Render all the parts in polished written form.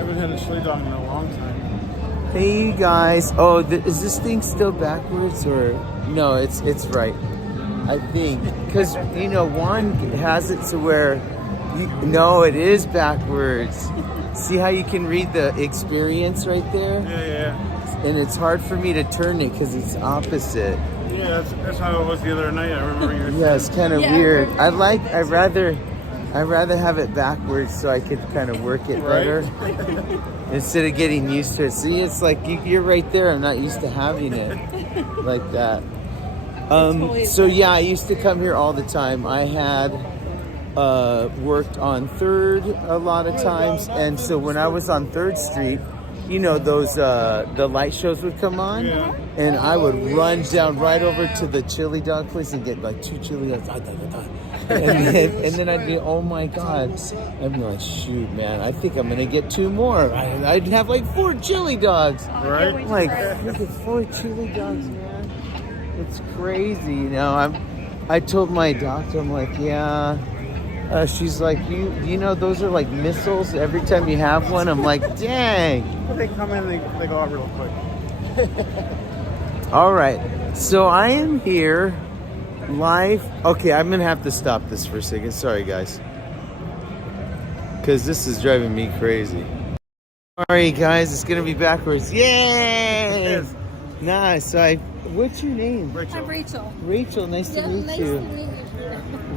haven't had a chili dog in a long time. Hey guys. Oh, is this thing still backwards or no? It's right. I think because you know Juan has it to where no, it is backwards. See how you can read the experience right there? Yeah. And it's hard for me to turn it because it's opposite. Yeah, that's how it was the other night. I remember you. Yeah, it's kind of weird. I'd rather have it backwards so I could kind of work it better instead of getting used to it. See, it's like you're right there. I'm not used to having it like that. So yeah, I used to come here all the time. I had worked on 3rd a lot of times, and so when I was on 3rd Street, you know, those the light shows would come on, and I would run down right over to the chili dog place and get like 2 chili dogs, and then I'd be, oh my god, I'd be like, shoot, man, I think I'm gonna get 2 more. I'd have like 4 chili dogs, right? Like, look at 4 chili dogs, man. It's crazy, you know. I told my doctor, I'm like, yeah. She's like, you know, those are like missiles. Every time you have one, I'm like, dang. But they come in, they go out real quick. All right, so I am here live. Okay, I'm gonna have to stop this for a second. Sorry, guys, because this is driving me crazy. All right, guys, it's gonna be backwards. Yay! Yes. Nice. So what's your name? Rachel. I'm Rachel. Rachel, nice to meet nice you. to meet you.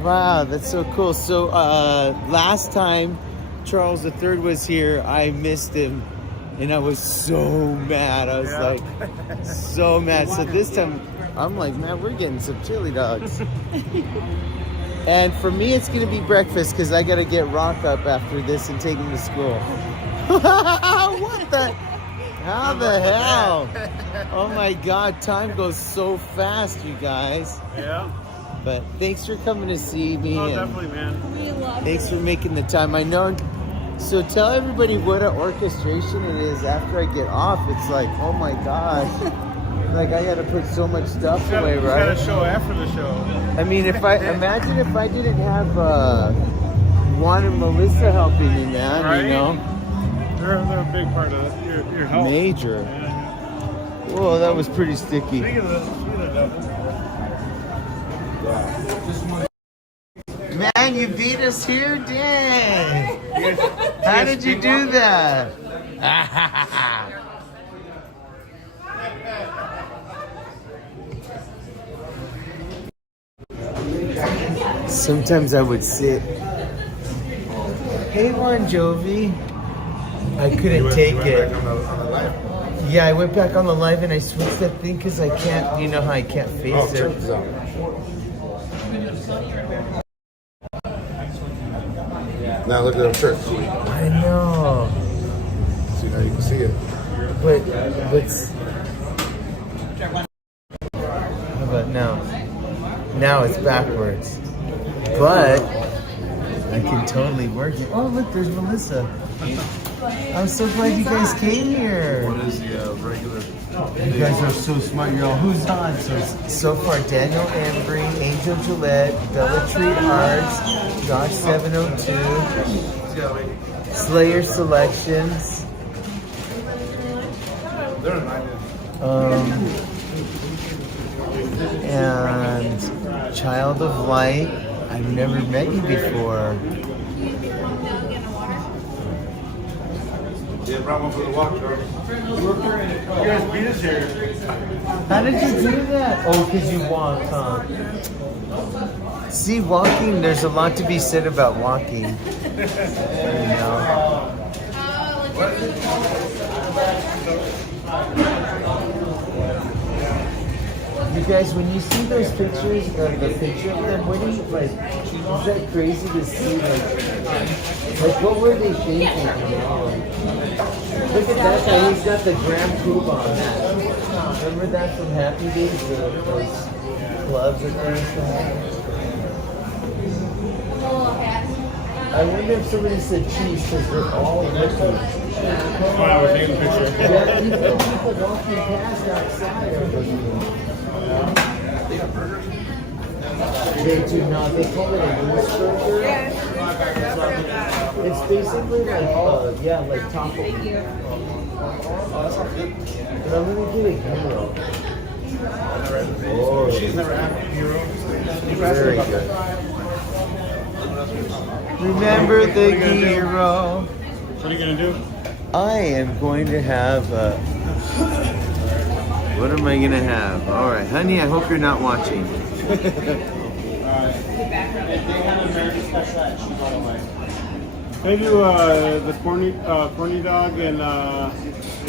Wow, that's so cool. So last time Charles III was here, I missed him, and I was so mad. I was like, so mad. So this time, I'm like, man, we're getting some chili dogs. And for me, it's gonna be breakfast because I gotta get Rock up after this and take him to school. What the? How the hell? Oh my God, time goes so fast, you guys. Yeah. But thanks for coming to see me. Oh, and definitely, man. We love thanks for making the time. I know. So tell everybody what an orchestration it is after I get off. It's like, oh my gosh. Like I got to put so much stuff away, right? Got a show after the show. I mean, imagine if I didn't have Juan and Melissa helping me, man. Right? You know, they're a big part of your health. Major. Yeah. Whoa, that was pretty sticky. Speaking of the Man, you beat us here, dang! How did you do that? Sometimes I would sit. Hey, Bon Jovi. I couldn't take it. Yeah, I went back on the live and I switched that thing because I can't, you know how I can't face it. Now look at her shirt. I know. See, now you can see it. But how about now? Now it's backwards. But I can totally work it. Oh, look, there's Melissa. I'm so glad you guys came here. What is the regular? You guys are so smart. You're all, who's on? So far, Daniel Embry, Angel Gillette, Bella Treat Arts, Josh 702, Slayer Selections, and Child of Light. I've never met you before. Yeah, problem for the walk, Charlie. You guys beat us here. How did you do that? Oh, because you walked, huh? See, walking, there's a lot to be said about walking. You know? You guys, when you see those pictures, the picture of them, what do you, like, is that crazy to see, like what were they thinking, you know? Look at that guy, he's got the Graham Coupe on that. Remember that from Happy Days, those gloves that they used to have? I wonder if somebody said cheese because they're all liquid. That's why I was taking a picture. Yeah, even people walking past outside are looking. They do not. They call it a loose burger. It's basically like, yeah, like taco. Thank you. But I'm gonna get a gyro. Oh, She's never had a hero. very good. Remember the gyro. What are you gonna do? I am going to have. What am I gonna have? All right, honey. I hope you're not watching. Can I do the corny dog and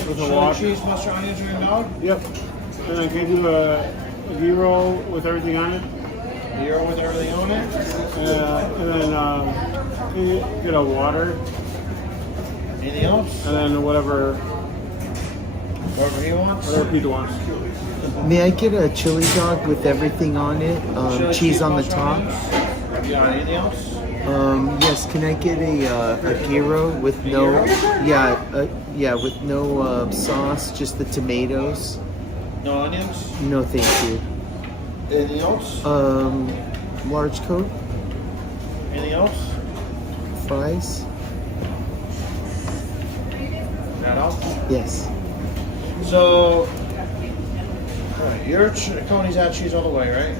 with a wash? Cheese, mustard, onions, and dog. Yep. And then can I do a gyro with everything on it? Gyro with everything on it. And then can you get a water Anything else? and then whatever Whatever he wants. Whatever Pete wants. May I get a chili dog with everything on it? Chili, Cheese on the mustard, top? onions. You got anything else? Yes. Can I get a gyro with no? Yeah, with no sauce, just the tomatoes. No onions? No, thank you. Anything else? Large Coke, Anything else? fries. That all? Yes. So, alright, your Coney's had cheese all the way, right?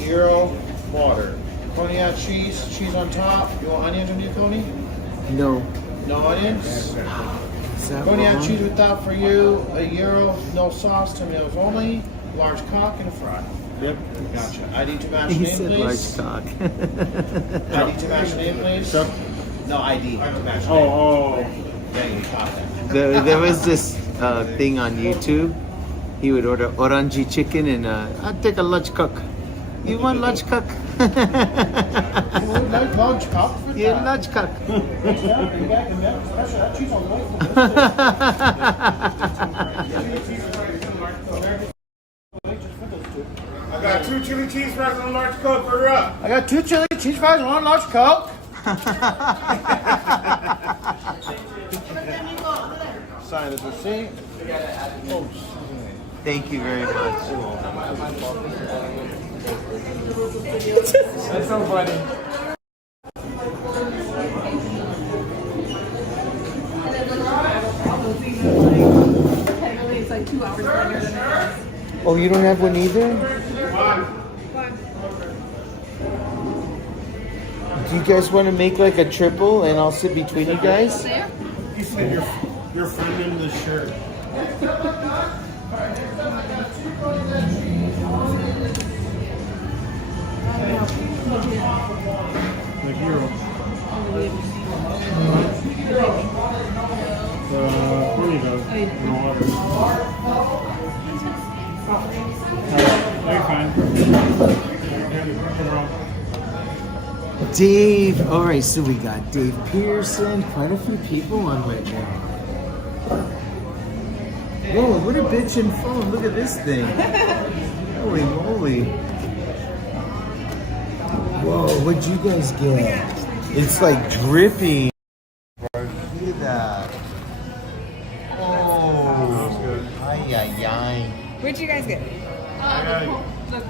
Gyro, water. Coney had cheese, cheese on top. You want onions on your Coney? No. No onions? Is that Coney had wrong? cheese with that for you. A gyro, no sauce, tomatoes only. Large cock and a fry. Yep. Gotcha. ID to match He name, said please. large cock. ID to match name, please. Chuck? No, ID to match name. Oh. Yeah, you caught that. There was this thing on YouTube. He would order orange chicken and I'll take a large cock. You want large cock? Like large cock for Yeah, that. large cock. That cheese all the way. I got 2 chili cheese fries and a large Coke. Order up. I got 2 chili cheese fries, 1 large coke. Sign this receipt. Oh, Thank you very much. That's so funny. It's like 2 hours longer than it was. Oh, you don't have one either? Do you guys want to make like a triple and I'll sit between you guys? You said your friend in the shirt. The hero. Corny dog and water. You're fine. Dave. All right, so we got Dave Pearson. Quite a few people on right now. Whoa, what a bitchin' phone. Look at this thing. Holy moly. Whoa, what'd you guys get? It's like dripping. Look at that. Oh, ay, ay, ay. What'd you guys get? I got The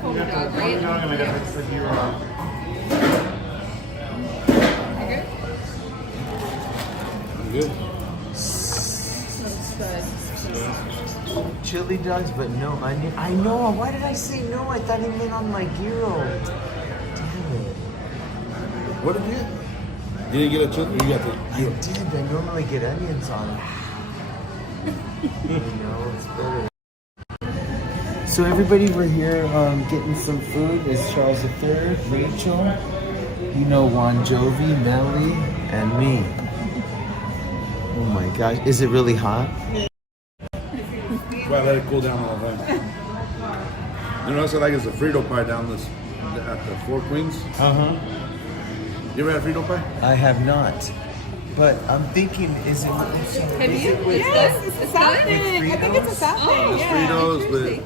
cold the dog, corny right? dog and I got the hero. You good? Good. Chili dogs, but no onion. I know. Why did I say no? I thought he meant on my gyro. Damn it. What did you get? You didn't get a chili? You got the. I did. I normally get onions on it. You know, it's better. So everybody, we're here getting some food. It's Charles III, Rachel, you know, Juan Jovi, Melly, and me. Oh my gosh. Is it really hot? Well, let it cool down all the time. You know what else I like is the Frito pie down this at the Four Queens. Uh-huh. You ever had Frito pie? I have not. But I'm thinking, is it... Have you? Yes, it's a salad thing. I think it's a salad thing. It's Yeah, Fritos with interesting.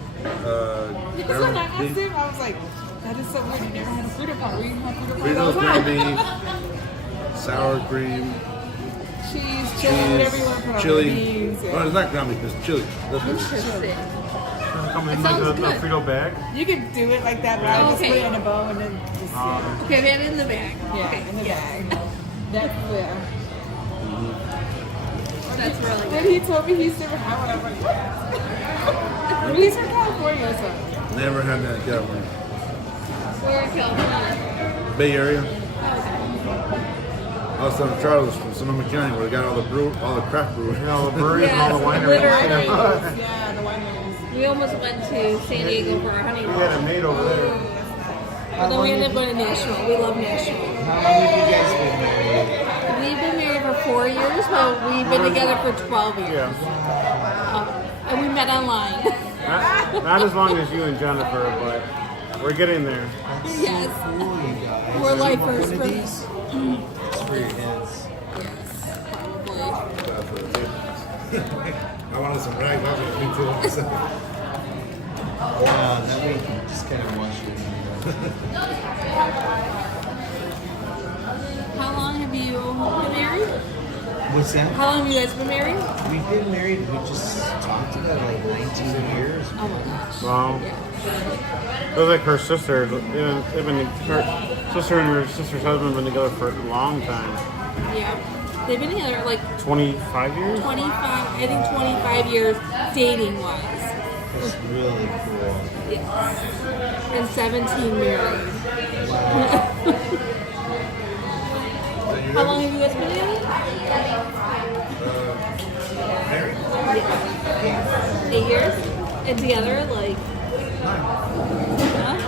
Because when I asked him, I was like, that is so weird. You never had a Frito pie. We have Frito pie all Fritos, the ground time. beef, sour cream, Cheese, chili, whatever you want to put on chili. beans. Well, it's not ground beef, it's chili. That's what it is. Interesting. come in It like sounds the good. Frito bag. You can do it like that, right? Just Okay. put it in a bowl and then just Okay, then in the bag. yeah, Okay. in the bag. That's yeah. That's really Then good. he told me he's never had one. I was like, what? But he's from California, so. Never had that in California. Where in California? Bay Area. I was telling Charles from Sonoma County where they got all the craft brewers. You know, the breweries and all the wineries. literally. Yeah, the wineries. We almost went to San Diego for our We honeymoon. had a maid over there. But then we ended up going to Nashville. We love Nashville. How long have you guys been married? We've been married for 4 years, but we've been together for 12 years. Yeah. And we met online. Not as long as you and Jennifer, but we're getting there. Yes. Cool, you guys. We're lifers One for of these? It's for your hands. I wanted some rags. I was going to do it myself. Yeah, that way you can just kind of wash your hands. How long have you been married? What's that? How long have you guys been married? We've been married, we just talked about like 19 years. Oh my gosh. Wow. Yeah. It was like her sister. Her sister and her sister's husband have been together for a long time. Yeah. They've been together like 25 years? 25, I think 25 years dating wise. It's really cool. Yes. And 17 married. How long have you guys been together? Married. Yeah. 8 years? And together, like. Huh?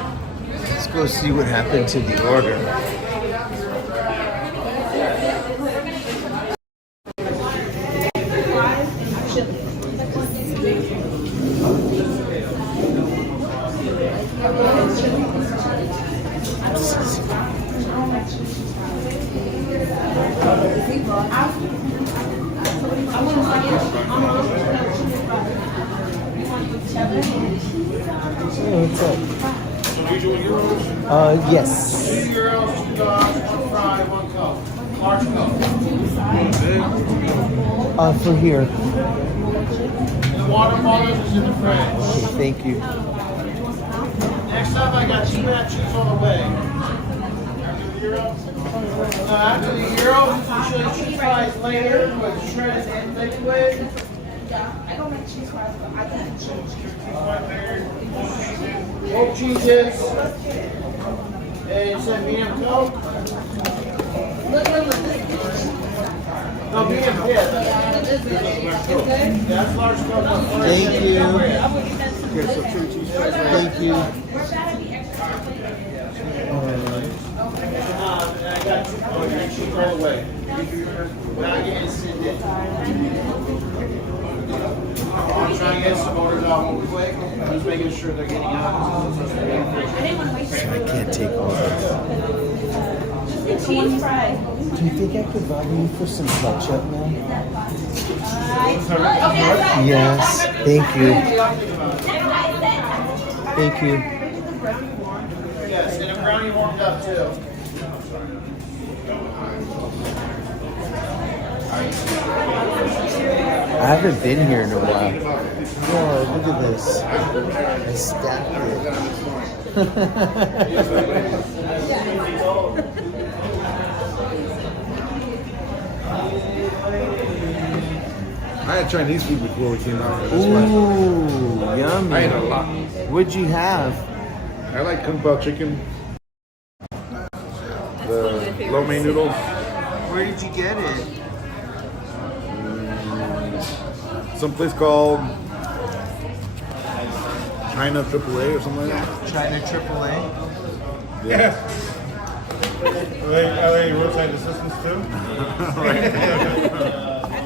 Let's go see what happened to the order. What's up? Yes. 2 euros, 2 dogs, 1 fry, 1 Coke. Large Coke. For here. And the water bottle is in the fridge. Okay, thank you. Next up, I got 2 mac cheese on the way. After the gyros, usually cheese fries later with shredded and liquid. I don't make cheese fries, but I can make cheese. Woke cheeses. And some medium Coke. No, medium pit. That's large Coke. Thank you. Thank you. I got 2 mac cheese all the way. Now I get to send it. I'm trying to get some orders out real quick. I'm just making sure they're getting out. I can't take all this. Cheese fry. Do you think I could bother you for some ketchup, man? Okay, Yes. Thank you. Thank you. Yes, and a brownie warmed up too. I haven't been here in a while. Whoa, look at this. I stacked I had Chinese food before we came out here. it. That's why. Ooh, yummy. I ate a lot. What'd you have? I like kung pao chicken. The lo mein noodles. Where did you get it? Someplace called China AAA or something like that. China AAA? Yeah. Are they roadside assistants too?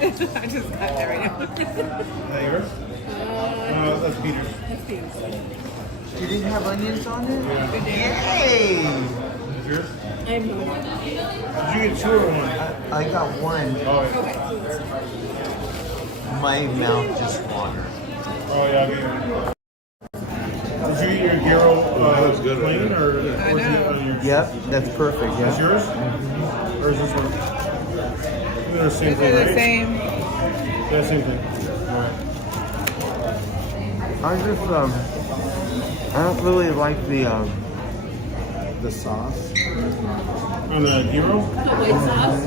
I just got that right now. Is that yours? No, that's Peter's. You didn't have onions on it? Yay! Is yours? I'm Did you get 2 or 1? I got one. Oh, yeah. My mouth just watered. Oh, yeah, I'll get you one. Did you eat your gyro that looks good right plain there. or was it on your... Yep, that's perfect. Is Yeah. yours? Or is this one? They're the same thing, They're the right? same. Yeah, same thing. Alright. I just I don't really like the sauce. On the gyro? White sauce.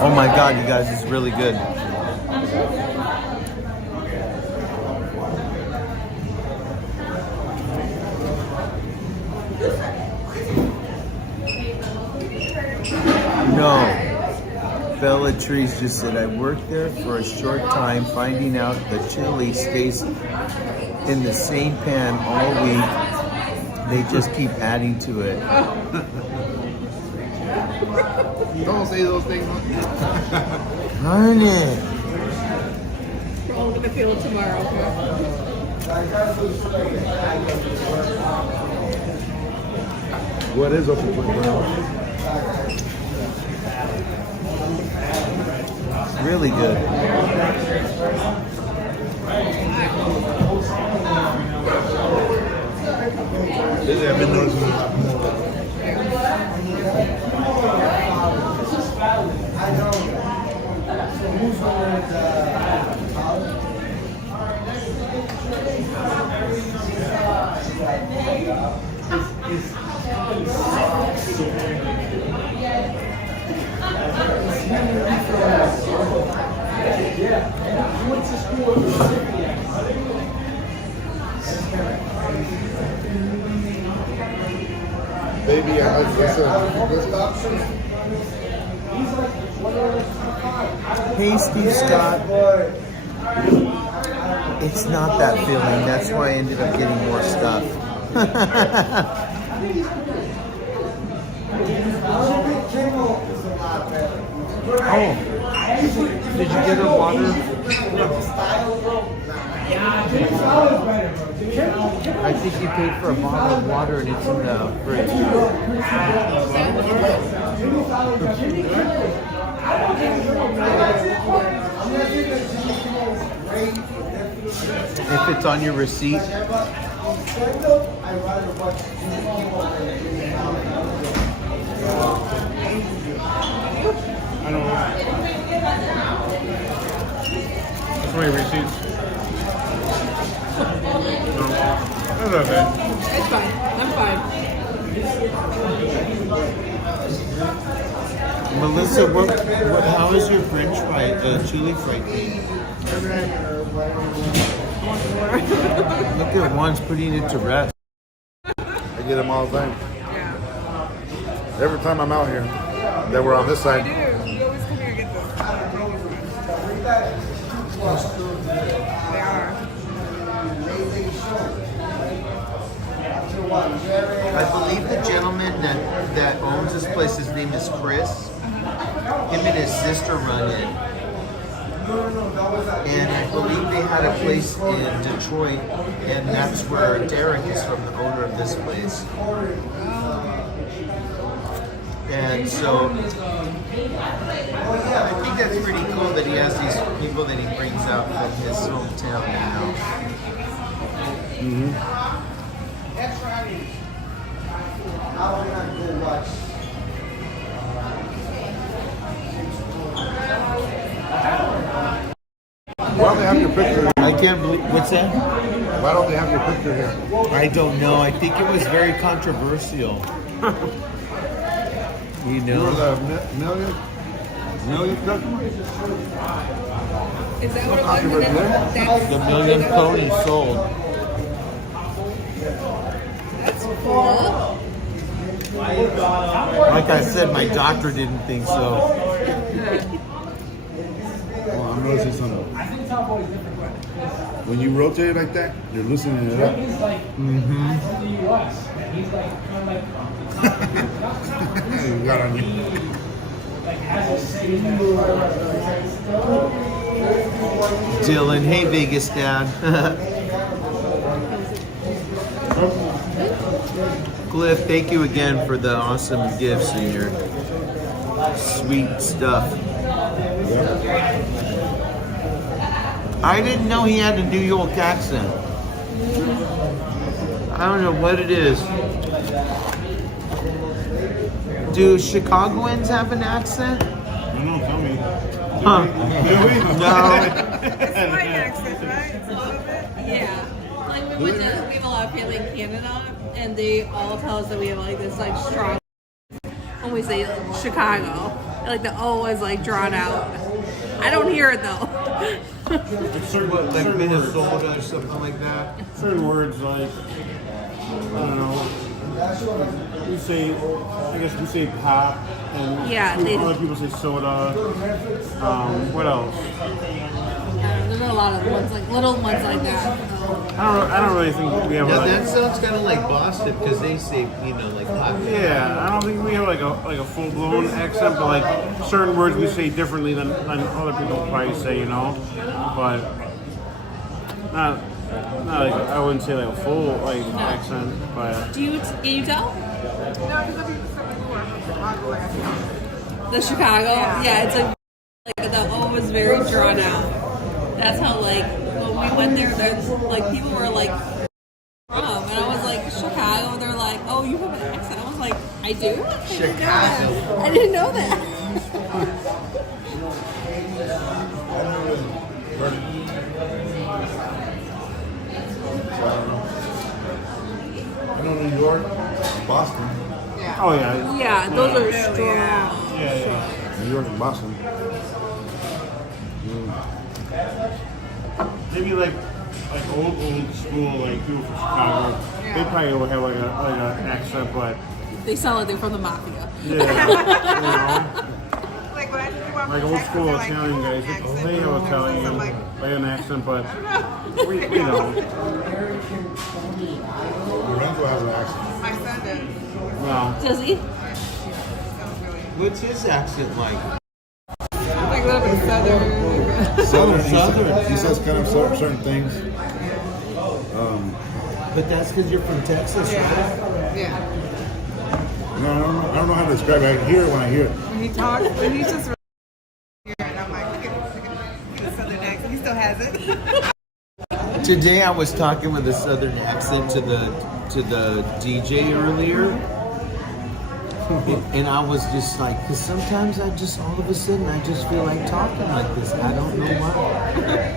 Oh my god, you guys, it's really good. No. Bellatrix just said, I worked there for a short time, finding out the chili stays in the same pan all week. They just keep adding to it. Don't say those things. Darn it. We're all gonna feel it tomorrow. What is open for Really good. Lately, I've been noticing baby, I like this. Hey, Steve Scott. It's not that filling. That's why I ended up getting more stuff. Oh, did you get her water? I think you paid for a bottle of water and it's in the fridge. If it's on your receipt. I don't know. How many receipts? No. That's not bad. It's fine. I'm fine. Melissa, how is your French fry, chili fried thing? Look at Juan's putting it to rest. I get them all the time. Every time I'm out here, that we're on this You side. do. You always come here and get this. They are. I believe the gentleman that owns this place, his name is Chris. Him and his sister run it. And I believe they had a place in Detroit, and that's where Derek is from, the owner of this place. And so I think that's pretty cool that he has these people that he brings out from his hometown, you know. Why don't they have your picture? I can't believe, what's that? Why don't they have your picture here? I don't know. I think it was very controversial. You You were know? the million customer? Is that what it was? The million ponies sold. That's cool. Like I said, my doctor didn't think so. Well, I'm noticing something. When you rotate it like that, you're loosening it up. You got on you. Dylan, hey Vegas Dad. Cliff, thank you again for the awesome gifts and your sweet stuff. I didn't know he had a New York accent. I don't know what it is. Do Chicagoans have an accent? I don't know, tell me. Huh. Do we? No. It's my accent, right? It's a little bit. Yeah. Like we have a lot of family in Canada, and they all tell us that we have like this like strong. When we say Chicago, like the O is like drawn out. I don't hear it though. Like Minnesota or something like that? Certain words like, I don't know. We say, I guess we say pop, and Yeah, other people say soda. What else? There's a lot of ones like little ones like that. I don't really think we have Yeah, like. that sounds kind of like Boston because they say, you know, like hot. Yeah, I don't think we have like a full blown accent, but like certain words we say differently than other people probably say, you know. But not like I wouldn't say like a full like accent, but Can you tell? No, because some people said we were from Chicago last year. The Chicago? Yeah, it's like the O was very drawn out. That's how like when we went there, there's like people were like from, and I was like Chicago. And they're like, oh, you have an accent. I was like, I do. Chicago. I didn't know that. I know New York, Boston. oh yeah, Yeah, those are strong. yeah. New York and Boston. Maybe like old school like people from Chicago. They probably will have like an accent, but They sound like they're from the mafia. yeah, you know, Like when I think about like old school Italian guys. They have Italian, like an accent, but we don't. Lorenzo has an accent. my son does. Well, Does he? What's his accent like? Like a little bit southern. Southern. Southern. He says kind of certain things. But that's because you're from Texas, right? Yeah. No, I don't know how to describe it. I can hear it when I hear it. When he talks, when he's just here, and I'm like, look at the southern accent. He still has it. Today I was talking with a southern accent to the DJ earlier. And I was just like, because sometimes I just all of a sudden I just feel like talking like this. I don't know why.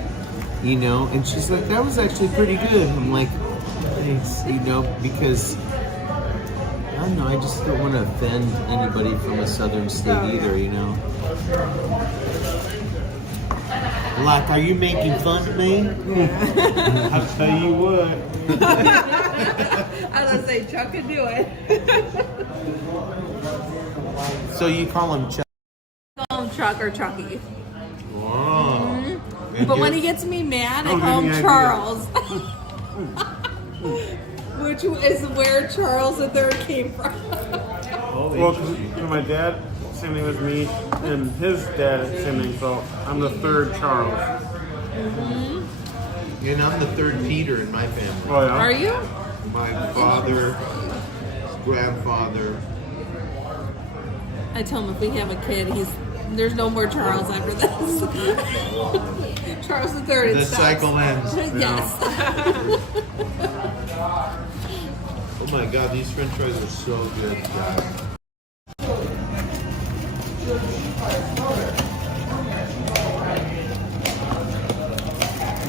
You know, and she's like, that was actually pretty good. I'm like, thanks, you know, because I don't know, I just don't want to offend anybody from a southern state either, you know. Like, are you making fun of me? I'll tell you what. I was gonna say Chuck could do it. So you call him Chuck? Call him Chuck or Chucky. Wow. But when he gets me mad, I Don't call give him me Charles. Which is where Charles III came from. Well, 'cause my dad, same name as me, and his dad, same name, so I'm the third Charles. And I'm the third Peter in my family. Oh yeah. Are you? My father, grandfather. I tell him if we have a kid, there's no more Charles after this. Charles III. The cycle ends. Yes. Oh my god, these french fries are so good, guys.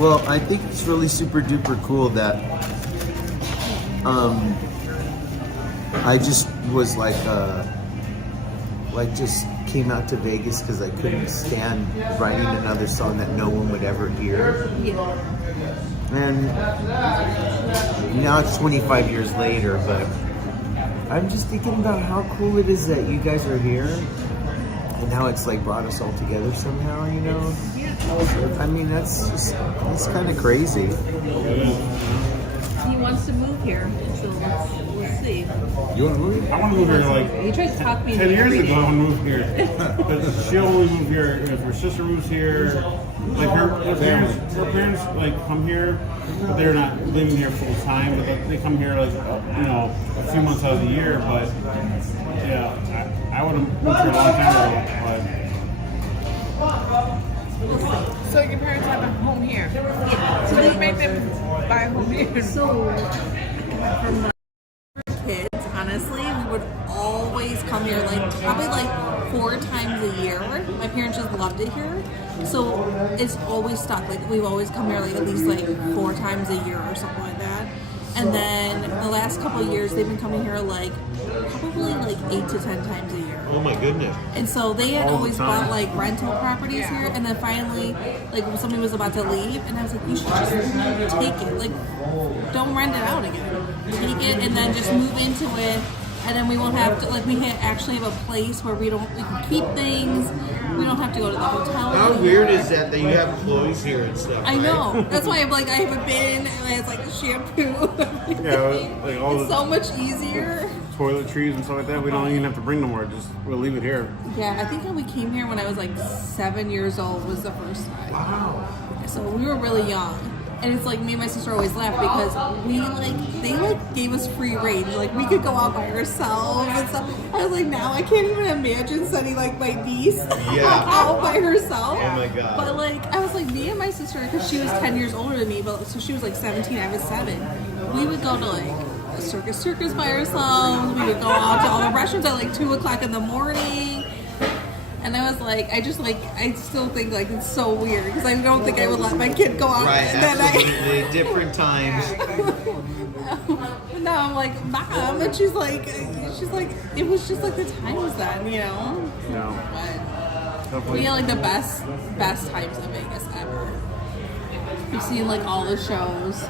Well, I think it's really super duper cool that I just was like just came out to Vegas because I couldn't stand writing another song that no one would ever hear. Yeah. And now it's 25 years later, but I'm just thinking about how cool it is that you guys are here and how it's like brought us all together somehow, you know? I mean, that's kind of crazy. He wants to move here, so we'll see. You want to move? I want to move here like He tries to talk me 10 into years ago. I everything. want to move here. But she'll only move here if her sister moves here. Like her parents like come here, but they're not living here full time. But they come here like a few months out of the year. But yeah, I would have moved here a long time ago. So your parents have a home here. So you make them buy a home here. So, for my kids, honestly, we would always always come here like probably like 4 times a year. My parents just loved it here, so it's always stuck. Like we've always come here like at least like 4 times a year or something like that. And then the last couple of years, they've been coming here like probably like 8 to 10 times a year. Oh my goodness. And so they had All the always time. bought like rental properties here, and then finally, like when somebody was about to leave, and I was like, you should just take it. Like, don't rent it out again. Take it and then just move into it, and then we won't have to, like, actually have a place where we can keep things. We don't have to go to the hotel. How weird is that you have clothes here and stuff? I right? know. That's why I'm like, I have a bin, and it's like a shampoo. Yeah, like all It's the so much easier. toiletries and stuff like that. We don't even have to bring no more. Just we'll leave it here. Yeah, I think when we came here when I was like 7 years old was the first time. Wow. So we were really young. And it's like me and my sister always laugh because they gave us free range. Like we could go out by ourselves and stuff. I was like, now I can't even imagine sending like my niece out by herself. Oh my God. But like I was like, me and my sister, because she was 10 years older than me, but so she was like 17, I was 7. We would go to like a circus by ourselves. We would go out to all the restaurants at like 2 o'clock in the morning. And I was like, I still think like it's so weird because I don't think I would let my kid go out. Right, And then absolutely. Different times. now I'm like, Mom, and she's like, it was just like the times then, you know. No. But we had like the best times in Vegas ever. We've seen like all the shows,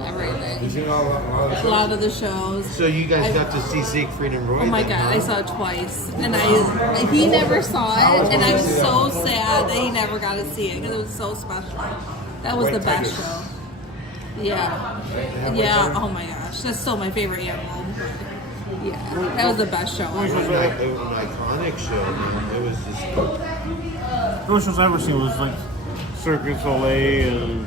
everything. You seen all the A shows? lot of the shows. So you guys got to see Siegfried and Roy? Oh my then, God, huh? I saw it twice, and he never saw it, and I was so sad that he never got to see it because it was so special. That was the best show. Yeah, yeah. Oh my gosh, that's still my favorite animal. Yeah, that was the best show. It was an iconic show, man. It was just... The most shows I've ever seen was like Circus Soleil and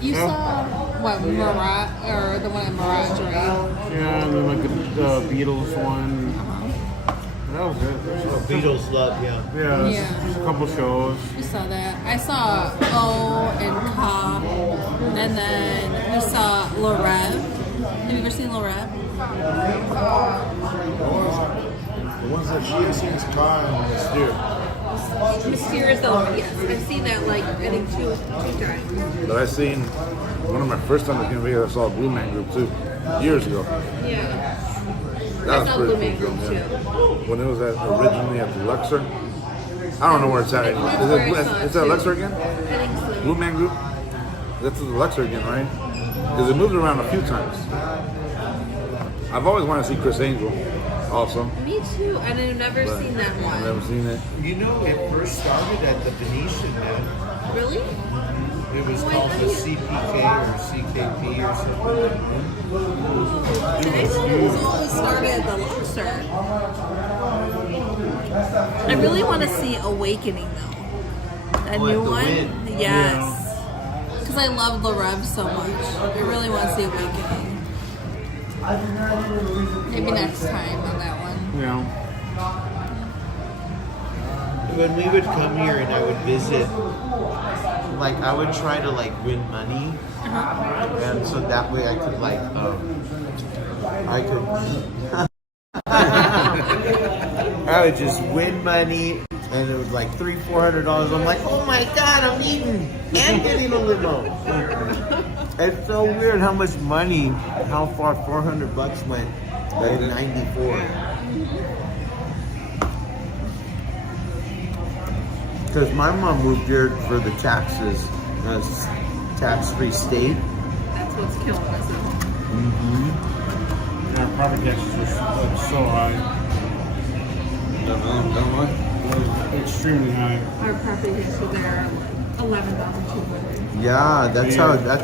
You saw what Mirage or the one at Mirage, right? yeah, and then like the Beatles one. That was it. Beatles love, yeah. Yeah, Yeah. just a couple shows. We saw that. I saw O and Ka, and then we saw Le Rêve. Have you ever seen Le Rêve? The ones that she has seen is car and the steer. Mysterious Element, yes. I've seen that like I think two times. But I seen one of my first times I came here. I saw a Blue Man Group too, years ago. Yeah. That I was saw pretty Blue Man cool, Group yeah. too. When it was originally at the Luxor. I don't know where it's at anymore. That's where I saw it, Is that too. Luxor again? I think so. Blue Man Group? That's the Luxor again, right? Because it moved around a few times. I've always wanted to see Chris Angel, also. Me too, and I've never But seen that I've one. never seen it. You know, it first started at the Venetian, man. Really? It was Oh, I called thought the you- CPK or CKP or something. I thought it was always started at the Luxor. I really want to see Awakening though. That Oh, new at the one. Wynn. Yes. Because I love Le Rêve so much. I really want to see Awakening. Maybe next time on that one. You know, When we would come here and I would visit, like I would try to like win money, and so that way I could like I would just win money, and it was like $300-400. I'm like, oh my God, I'm eating and getting a limo. It's so weird how much money, how far $400 went in '94. Because my mom moved here for the taxes, tax-free state. That's what's killing us though. and our property taxes were so high. Extremely high. Our property taxes there are $11,200. Yeah, that's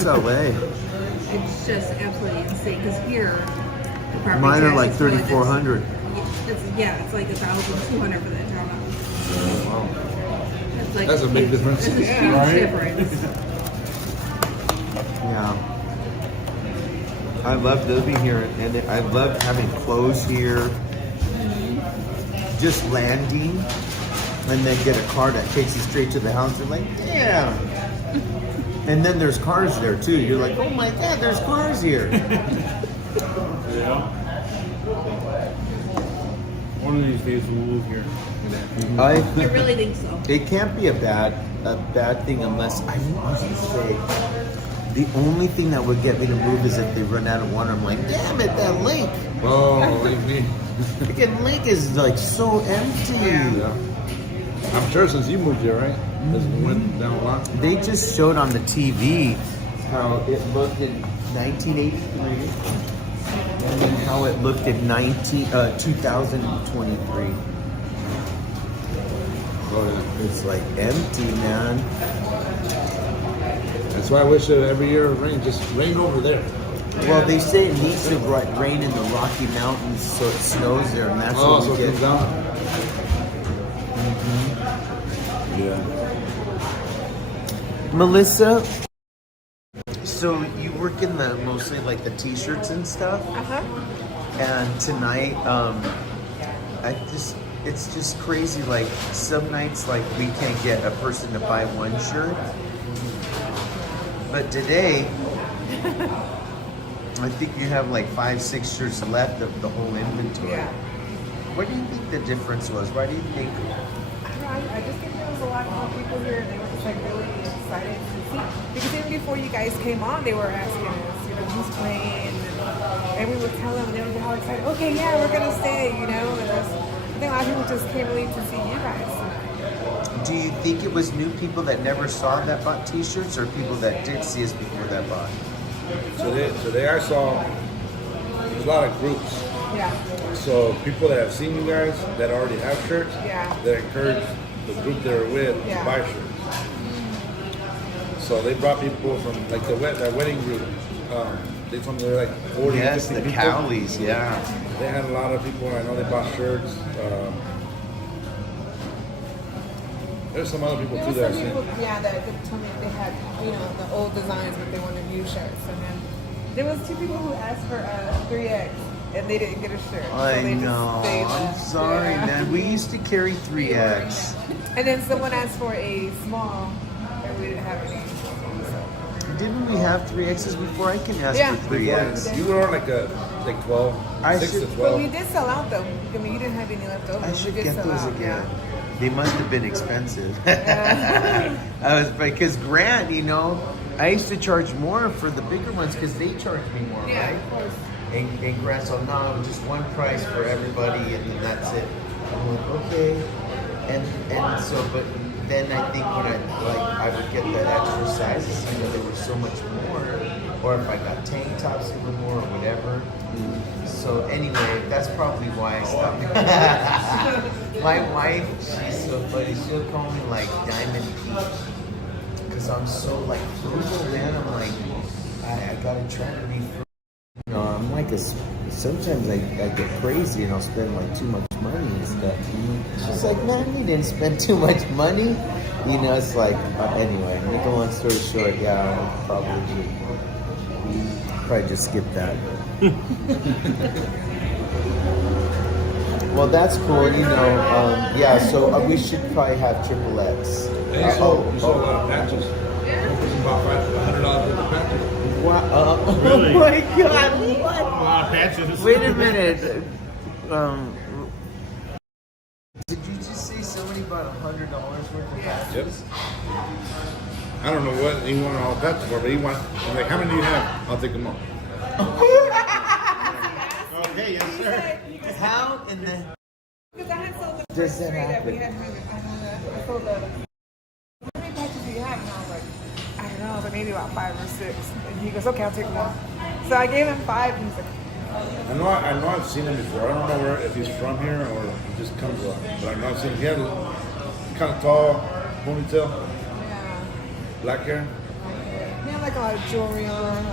LA. It's just absolutely insane because here, the property Mine are like taxes for, 3,400. It's like $1,200 for the entire house. Wow. It's like That's a big difference. It's a huge Right? difference. Yeah. I love living here, and I love having clothes here. Just landing, and then get a car that takes you straight to the house. You're like, damn. And then there's cars there too. You're like, oh my God, there's cars here. Yeah. One of these days we'll move here. I really think so. It can't be a bad thing unless I was gonna say the only thing that would get me to move is if they run out of water. I'm like, damn it, that lake. Oh, like me. Freaking lake is like so empty. Yeah. I'm sure since you moved here, right? It went down a lot. They just showed on the TV how it looked in 1983 and then how it looked in 2023. Oh, yeah. It's like empty, man. That's why I wish every year it rained. Just rain over there. Well, they say it needs to rain in the Rocky Mountains so it snows there, and that's Oh, what so we it get. comes down. Yeah. Melissa, so you work in the mostly like the t-shirts and stuff, and tonight, it's just crazy. Like some nights, like we can't get a person to buy one shirt, but today, I think you have like 5-6 shirts left of the whole inventory. Yeah. What do you think the difference was? Why do you think? I just think there was a lot more people here, and they were just like really excited to see. Because even before you guys came on, they were asking us, who's playing, and we would tell them, and they would get all excited. Okay, yeah, we're gonna stay, And I think a lot of people just can't wait to see you guys. Do you think it was new people that never saw that bought t-shirts, or people that did see us before that bought? Today I saw there's a lot of groups. Yeah. So people that have seen you guys that already have shirts, Yeah. that encourage the group they're with Yeah. to buy shirts. So they brought people from like that wedding group. They told me they're like 40, Yes, 50 the people. Cowleys, yeah. They had a lot of people. I know they bought shirts. There's some other people There too were that I've some seen. people, that told me they had, the old designs, but they wanted new shirts. And then there was 2 people who asked for a 3X, and they didn't get a shirt. So I they just know. stayed I'm left. sorry, Yeah. man. We used to carry 3X. And then someone asked for a small, and we didn't have any. Didn't we have 3Xs before? I can ask Yeah. for 3X. You were like 12, I 6 should- to But we 12. did sell out though. I mean, you didn't have any left over. I should we did get sell those out, again. Yeah. They must have been expensive. Yeah. I was because Grant, I used to charge more for the bigger ones because they charged me more, Yeah, right? of course. And Grant said, no, just one price for everybody, and then that's it. I'm like, okay. And so, but then I think when I would get the extra sizes, they were so much more. Or if I got tank tops, it was more, or whatever. So anyway, that's probably why I stopped. My wife, she's so funny. She'll call me like Diamond Pete. Because I'm so like frugal, man. I'm like, I gotta try to be frugal. I'm like sometimes I get crazy and I'll spend like too much money and stuff. She's like, man, you didn't spend too much money. It's like, anyway, make a long story short, yeah, I'll probably just skip that. Well, that's cool, yeah, so we should probably have triple X. And you sold a lot of patches. About $100 worth of patches. Wow. Really? Oh my God, A what? lot of patches. Wait a minute. Did you just say somebody bought $100 worth of patches? Yep. I don't know what he wanted all patches for, but I'm like, how many do you have? I'll take them all. Okay, yes, sir. How in the... Because I had sold the Does first that 3 that we happen? had hung. I sold the. How many patches do you have? And I was like, I don't know, but maybe about 5 or 6. And he goes, okay, I'll take them all. So I gave him 5, and he's like, I know I've seen him before. I don't know if he's from here or he just comes up. But I know I've seen him. He had a kind of tall ponytail, yeah. black hair. He had like a lot of jewelry on.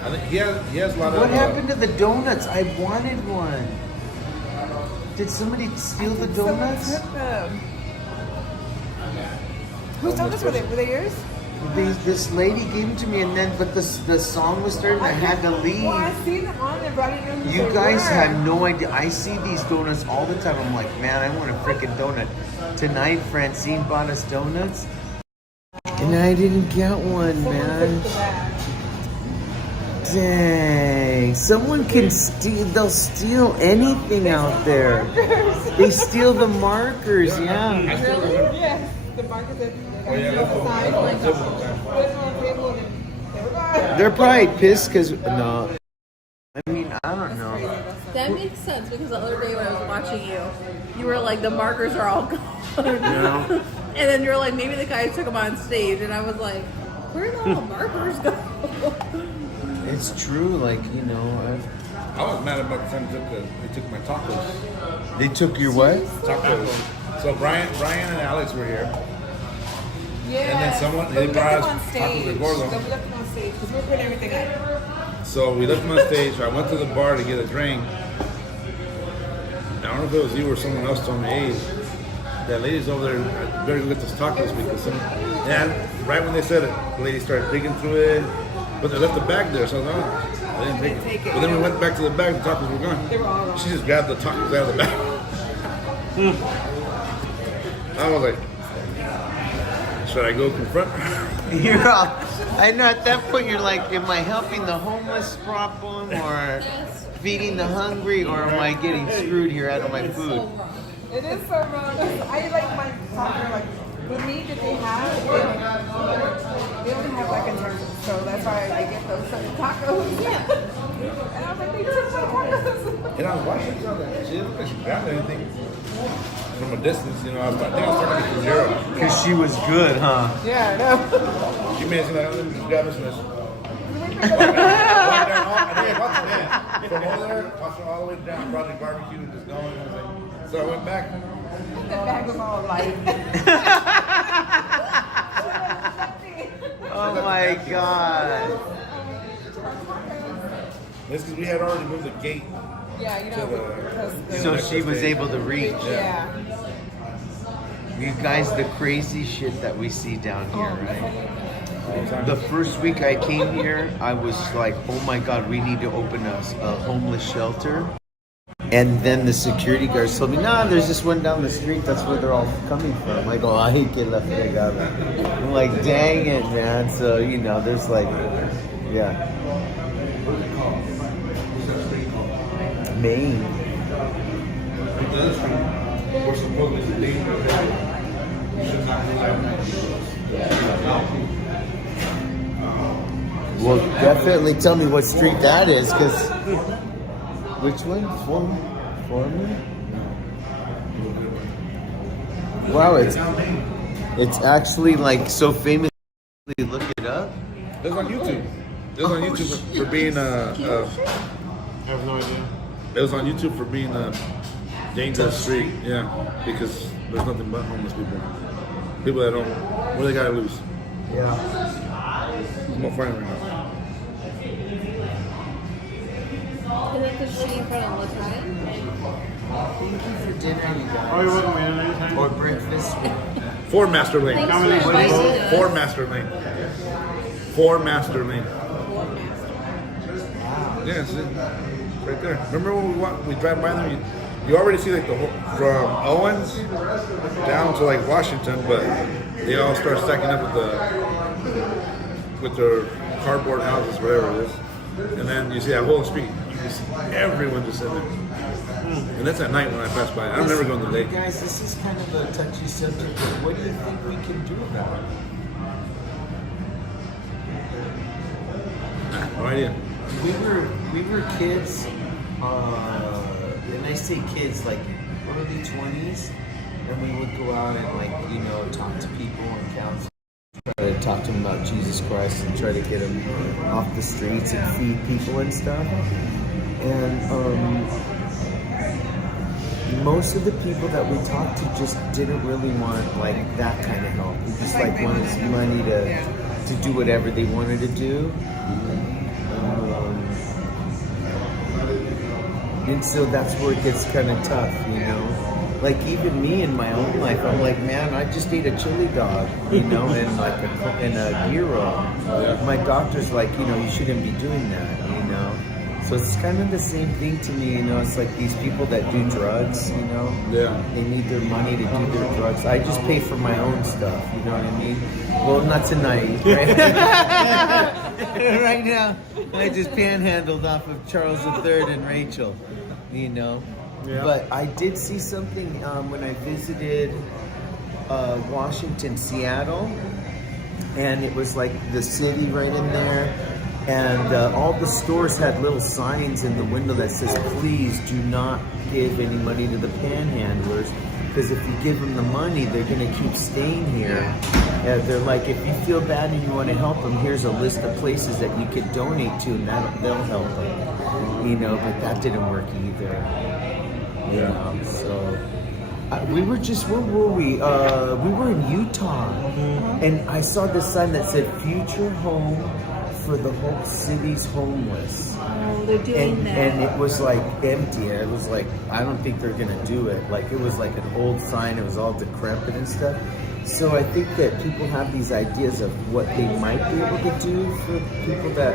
I think he has a lot of. What happened to the donuts? I wanted one. Did somebody steal the donuts? Someone took them. Whose donuts were they? Were they yours? This lady gave them to me, and then but the song was starting. I had to leave. Well, I seen them on there, but I didn't know who You they guys were. have no idea. I see these donuts all the time. I'm like, man, I want a freaking donut. Tonight, Francine bought us donuts, and I didn't get one, Someone man. took the bag. Dang. dang. Someone can steal, they'll steal anything out there. They steal the markers, yeah. Yes, the markers that They're probably pissed because, no. I mean, I don't know. That makes sense because the other day when I was watching you, you were like, the markers are all gone. Yeah. And then you're like, maybe the guy took them on stage. And I was like, where did all the markers go? It's true, like, you know. I was mad about the time they took my tacos. They took your what? Tacos. So Brian and Alex were here. Yeah. And then someone, But they we brought left us them on tacos de stage. gordo. So we left them on stage because we were putting everything up. So we left them on stage. I went to the bar to get a drink. I don't know if it was you or someone else told me, hey, that lady's over there, I better go get those tacos because right when they said it, the lady started digging through it, but they left the bag there, so I was like, oh, I didn't take it. But then we went back to the bag, the tacos were gone. They were all gone. She just grabbed the tacos out of the bag. I was like, should I go confront her? You're all, I know at that point you're like, am I helping the homeless problem or feeding the hungry or am I getting screwed here out of my food? It is so wrong. I like my taco, like the meat that they have, they only have like in terms of, so that's why I get those certain tacos. Yeah. And I was like, they took my tacos. And I was watching her, she didn't look like she grabbed anything from a distance, you know. I think I was starting to get to zero. Because she was good, huh? Yeah, I know. She made it seem like, let me just grab this and this. From over there, all the way down, Project Barbecue, just going. I was like, so I went back. The bag was all light. Oh my God. This because we had already moved the gate. Yeah, you know, because So she was able to reach. yeah. You guys, the crazy shit that we see down here, right? The first week I came here, I was like, oh my God, we need to open a homeless shelter. And then the security guards told me, nah, there's this one down the street. That's where they're all coming from. I go, ay, que la fregada. I'm like, dang it, man. So, you know, there's like, yeah. Maine. We're supposed to leave. Should not rely on that. Well, definitely tell me what street that is, because which one? Foreman? Wow, it's actually like so famous. Look it up. It was on YouTube. It was on YouTube for being I have no idea. It was on YouTube for being a dangerous street. Yeah, because there's nothing but homeless people. People that don't. What do they gotta lose? Yeah. I'm not fighting right now. Is that the street in front of Latina? Thank you for dinner, you guys. Oh, you're welcome, man. Anytime. Or breakfast. Ford Master Lane. Thanks for inviting us. Ford Master Lane. Ford Master Lane. Yeah, it's right there. Remember when we drive by them? You already see like the whole, from Owens down to like Washington, but they all start stacking up with their cardboard houses, whatever it is. And then you see that whole street. You just see everyone just sitting there. And that's at night when I pass by. I'm never going to the day. Guys, this is kind of a touchy subject, but what do you think we can do about it? No idea. We were kids, and I say kids like early 20s, and we would go out and like, you know, talk to people and counsel, try to talk to them about Jesus Christ and try to get them off the streets and feed people and stuff. And most of the people that we talked to just didn't really want like that kind of help. They just like wanted money to do whatever they wanted to do. And so that's where it gets kind of tough, you know? Like even me in my own life, I'm like, man, I just ate a chili dog, you know, and like a gyro. My doctor's like, you know, you shouldn't be doing that, you know? So it's kind of the same thing to me, you know. It's like these people that do drugs, you know. Yeah. They need their money to do their drugs. I just pay for my own stuff, you know what I mean? Well, not tonight, right? Right now, I just panhandled off of Charles III and Rachel, you know. Yeah. But I did see something when I visited Washington, Seattle, and it was like the city right in there. And all the stores had little signs in the window that says, please do not give any money to the panhandlers, because if you give them the money, they're going to keep staying here. And they're like, if you feel bad and you want to help them, here's a list of places that you could donate to, and they'll help them. You know, but that didn't work either. You know, so... we were just, where were we? We were in Utah. And I saw this sign that said, future home for the whole city's homeless. Oh, they're doing that. And it was like empty. It was like, I don't think they're gonna do it. Like, it was like an old sign. It was all decrepit and stuff. So I think that people have these ideas of what they might be able to do for people that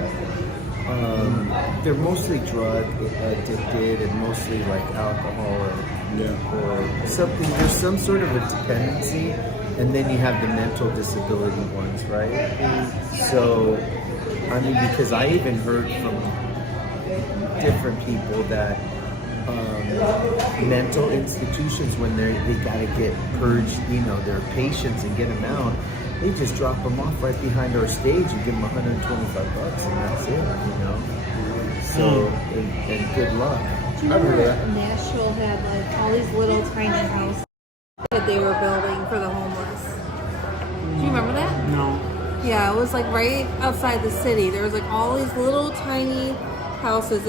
they're mostly drug addicted and mostly like alcohol or something. There's some sort of a dependency, and then you have the mental disability ones, right? So, I mean, because I even heard from different people that mental institutions, when they gotta get purged, you know, their patients and get them out, they just drop them off right behind our stage and give them $125 and that's it, you know. So, and good luck. Do you remember Nashville had like all these little tiny houses that they were building for the homeless? Do you remember that? No. Yeah, it was like right outside the city. There was like all these little tiny houses.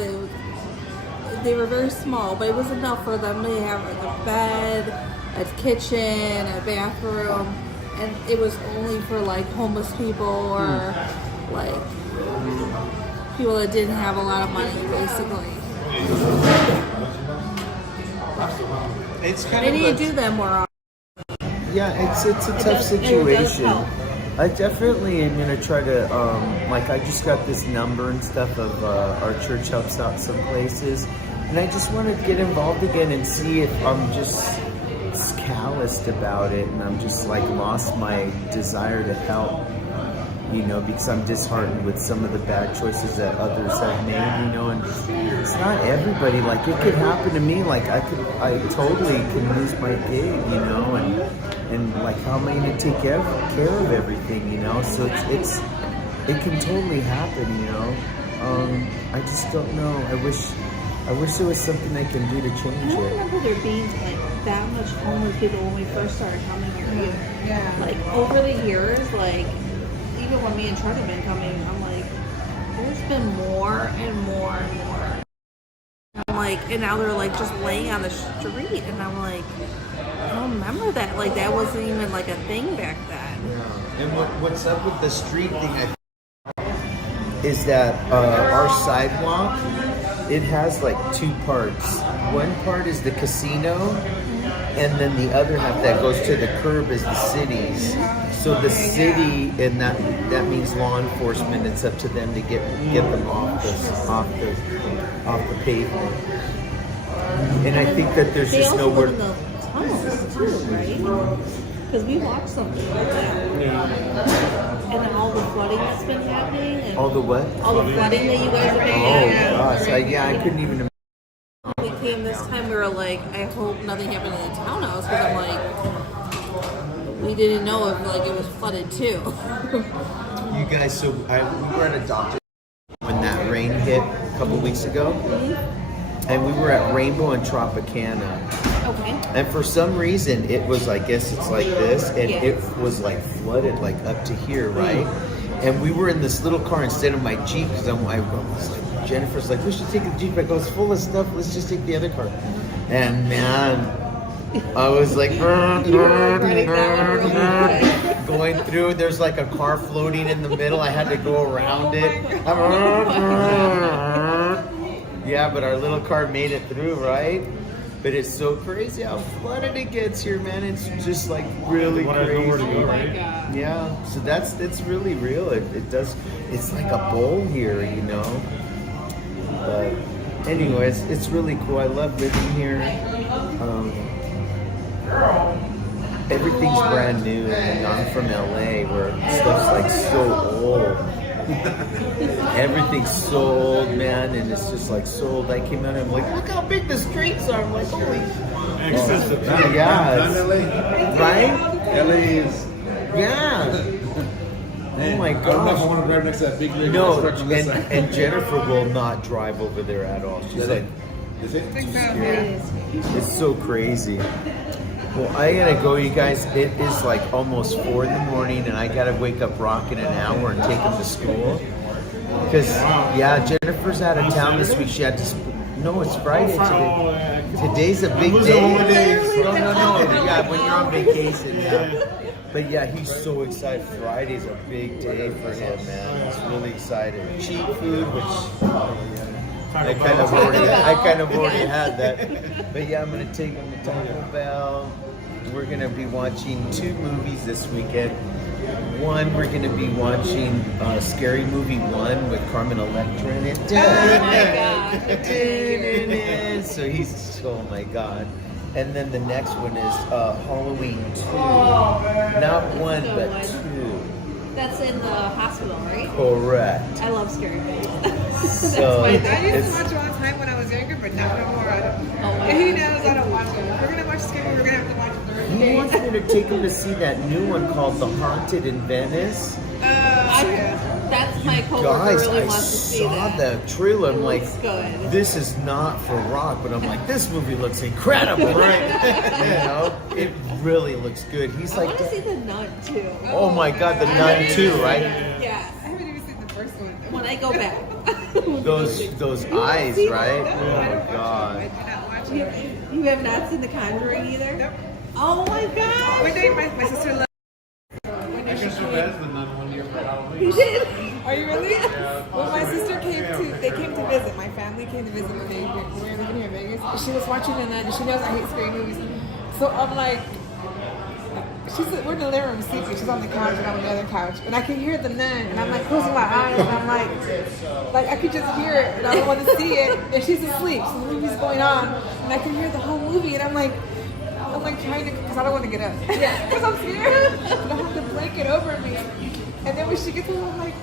They were very small, but it was enough for them to have like a bed, a kitchen, a bathroom, and it was only for like homeless people or like people that didn't have a lot of money, basically. It's kind They of need to do them more often. Yeah, it's a tough situation. I definitely am gonna try to like, I just got this number and stuff of our church helps out some places, and I just want to get involved again and see if I'm just calloused about it and I'm just like lost my desire to help, you know, because I'm disheartened with some of the bad choices that others have made, you know. And it's not everybody. Like, it could happen to me. Like, I totally can lose my gig, you know, and like, how am I going to take care of everything, you know? So it can totally happen, you know. I just don't know. I wish there was something I can do to change I don't it. remember there being like that much homeless people when we first started coming here either. Yeah. Like over the years, like even when me and Trent have been coming, I'm like, there's been more and more and more. I'm like, and now they're like just laying on the street, and I'm like, I don't remember that. Like that wasn't even like a thing back then. Yeah. And what's up with the street thing is that our sidewalk, it has like two parts. One part is the casino, and then the other half that goes to the curb is the cities. So the city, and that means law enforcement. It's up to them to get them off the pavement. And I think that there's just nowhere. They also live in the tunnels too, right? Because we watched something like that. Yeah. And then all the flooding that's been happening. And All the what? all the flooding that you guys are Oh doing. gosh, I couldn't even imagine. We came this time, we were like, I hope nothing happened in the townhouse, because I'm like, we didn't know if like it was flooded too. You guys, so we were at a doctor when that rain hit a couple weeks ago, and we were at Rainbow and Tropicana. Okay. And for some reason, it was, I guess it's like this, and Yeah. it was like flooded like up to here, right? And we were in this little car instead of my Jeep, because I was like, Jennifer's like, we should take the Jeep. I go, it's full of stuff, let's just take the other car. And man, I was like, going through, there's like a car floating in the middle, I had to go around it. Yeah, but our little car made it through, right? But it's so crazy how flooded it gets here, man. It's just like really crazy. Nowhere to go, right? Yeah, so that's really real. It does. It's like a bowl here, you know. But anyways, it's really cool. I love living here. Everything's brand new. And I'm from LA where stuff's like so old. Everything's so old, man, and it's just like so old. I came out and I'm like, look how big the streets are. I'm like, holy. Yeah, right? LA is. Yeah. Oh my I don't know if I gosh. want to drive next to that big rig No, construction this side. and Jennifer will not drive over there at all. She's like, Is it? it's so crazy. Well, I gotta go, you guys. It is like almost 4 in the morning, and I gotta wake up Rock in an hour and take him to school. Because, yeah, Jennifer's out of town this week. She had to. No, it's Friday today. Today's a big day. No. Yeah, when you're on vacation, yeah. But yeah, he's so excited. Friday's a big day for him, man. He's really excited. Cheap food, which I kind of already had that. But yeah, I'm gonna take him to Taco Bell. We're gonna be watching 2 movies this weekend. One, we're gonna be watching Scary Movie 1 with Carmen Electra in it. So he's, oh my god. And then the next one is Halloween 2. Not 1, but 2. That's in the hospital, right? Correct. I love scary movies. So I used it's, to watch it all the time when I was younger, but not no more. wow. And he knows I don't watch it. If we're gonna watch scary, we're gonna have to watch it during the he day. wants me to take him to see that new one called The Haunted in Venice. That's my coworker Guys, really I wants to see saw that. the trailer. I'm like, Looks good. this is not for Rock, but I'm like, this movie looks incredible, right? You know, it really looks good. He's I like, want to see the Nun too. oh my god, the Nun too, right? Yeah. I haven't even seen the first one. When I go back. Those eyes, right? Oh my god. I did not watch You, it. you have not seen The Conjuring either? Nope. Oh my god! One day my sister loved. You did? Are you really? Well, my sister they came to visit. My family came to visit when we were living here in Vegas. And she was watching the Nun, and she knows I hate scary movies. So I'm like, we're in the living room sleeping. She's on the couch and I'm on the other couch, and I can hear the Nun, and I'm like closing my eyes, and I'm like I could just hear it, and I don't want to see it, and she's asleep. So the movie's going on, and I can hear the whole movie, and I'm like trying to, because I don't want to get up. Yeah. Because I'm scared. And I have the blanket over me. And then when she gets home, I'm like,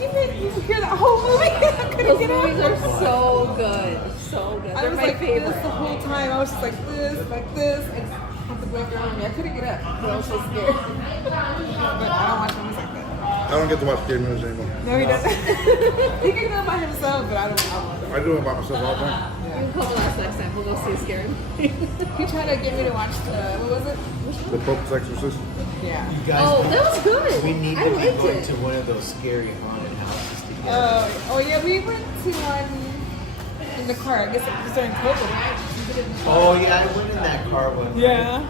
you made me hear that whole movie. I couldn't Those get movies up. are so good. So good. I They're was my like favorite. this the whole time. I was just like this. I just had the blanket over me. I couldn't get up because I was so scared. But I don't watch movies like that. I don't get to watch scary movies anymore. No, he doesn't. He can do it by himself, but I don't. I do it by myself all the time. You can come with us next time. We'll go see Scary Movie. He tried to get me to watch what was it? The Pope's Exorcist. Yeah. You guys, Oh, that was good. we need I to be liked going it. to one of those scary haunted houses together. Oh yeah, we went to one in the car. I guess it was during COVID, right? We did it in the car. Oh yeah, I went in that car one. Yeah.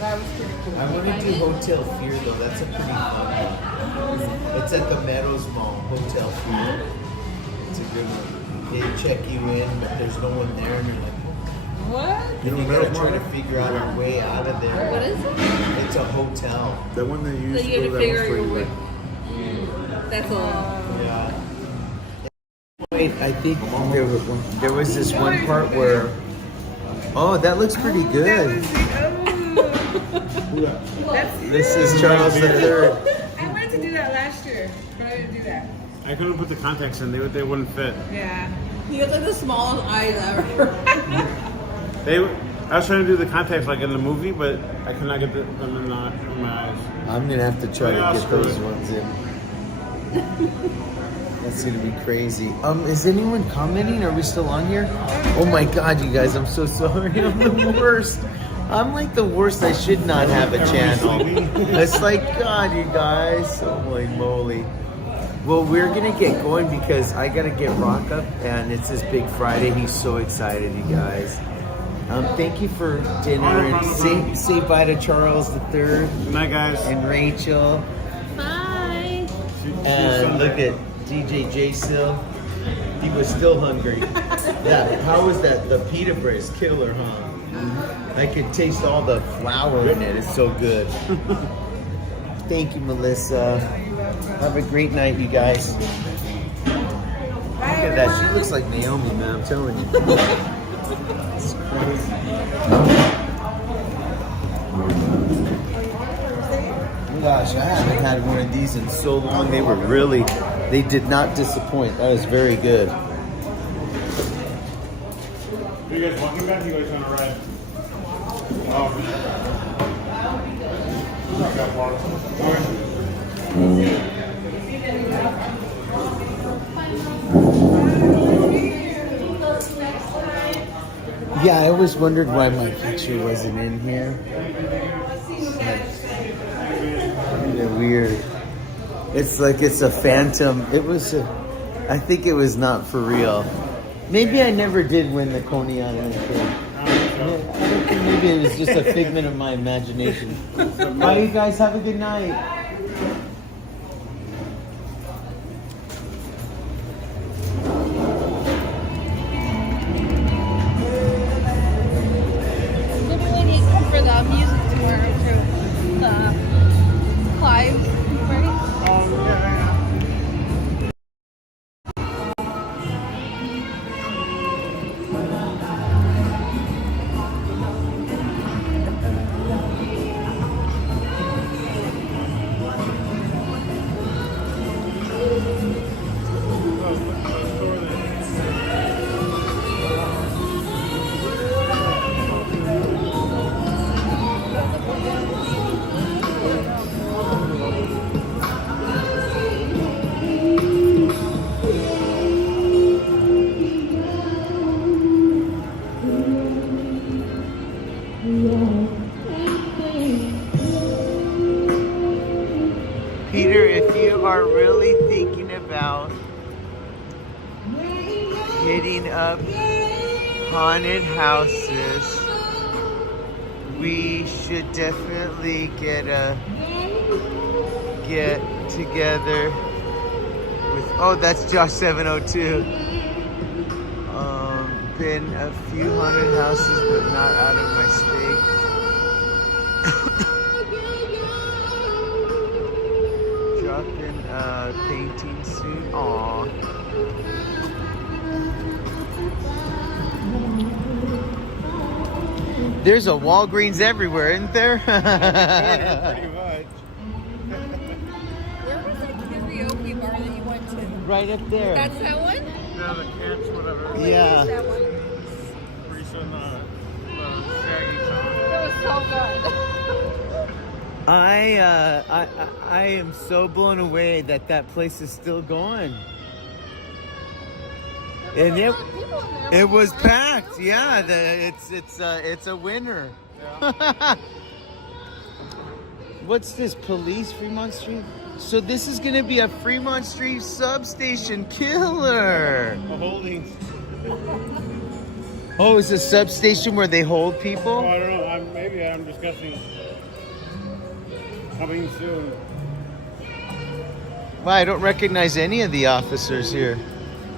That was pretty cool. I want to do Hotel Fear though. That's a pretty fun one. It's at the Meadows Mall, Hotel Fear. It's a good one. They check you in, but there's no one there, and you're like, What? and you gotta try to figure out a way out of there. What is it? It's a hotel. The one that you So used you to have go to to that figure one your street way. That's all. Yeah. Wait, I think there was this one part where. Oh, that looks pretty good. This is Charles III. I wanted to do that last year, but I didn't do that. I couldn't put the contacts in; they wouldn't fit. Yeah. He has like the smallest eyes ever. I was trying to do the contacts like in the movie, but I could not get them in my eyes. I'm gonna have to try to get those ones in. That's gonna be crazy. Is anyone commenting? Are we still on here? Oh my god, you guys, I'm so sorry. I'm the worst. I'm like the worst. I should not have a channel. It's like, God, you guys. Holy moly. Well, we're gonna get going because I gotta get Rock up, and it's his big Friday. He's so excited, you guys. Thank you for dinner, and say bye to Charles III. Good night, guys. And Rachel. Bye. And look at DJ J-Sil. He was still hungry. Yeah, how was that? The pita bread is killer, huh? I could taste all the flour in it. It's so good. Thank you, Melissa. Have a great night, you guys. Bye. at that. She looks like Naomi, man. I'm telling you. It's crazy. Gosh, I haven't had one of these in so long. They did not disappoint. That was very good. Are you guys walking back? Or you guys on a ride? Yeah, I always wondered why my picture wasn't in here. It's weird. It's like it's a phantom. I think it was not for real. Maybe I never did win the Coney Island thing. I don't think maybe it was just a figment of my imagination. Bye, you guys. Have a good night. Maybe we need to come for the music tomorrow too. The Clive, right? Peter, if you are really thinking about hitting up haunted houses, we should definitely get together with, oh, that's Josh 702. Been a few haunted houses, but not out of my state. Dropping a painting soon. Aww. There's a Walgreens everywhere, isn't there? Pretty much. Where was that karaoke bar that you went to? Right up there. That's that one? Yeah, the camps, whatever. Yeah. That one. Pretty soon, Shaggy song. That was so good. I am so blown away that that place is still going. And it was packed. Yeah, it's a winner. Yeah. What's this? Police Fremont Street? So this is gonna be a Fremont Street substation killer. The holdings. Oh, it's a substation where they hold people? Oh, I don't know. Maybe I'm discussing coming soon. Wow, I don't recognize any of the officers here.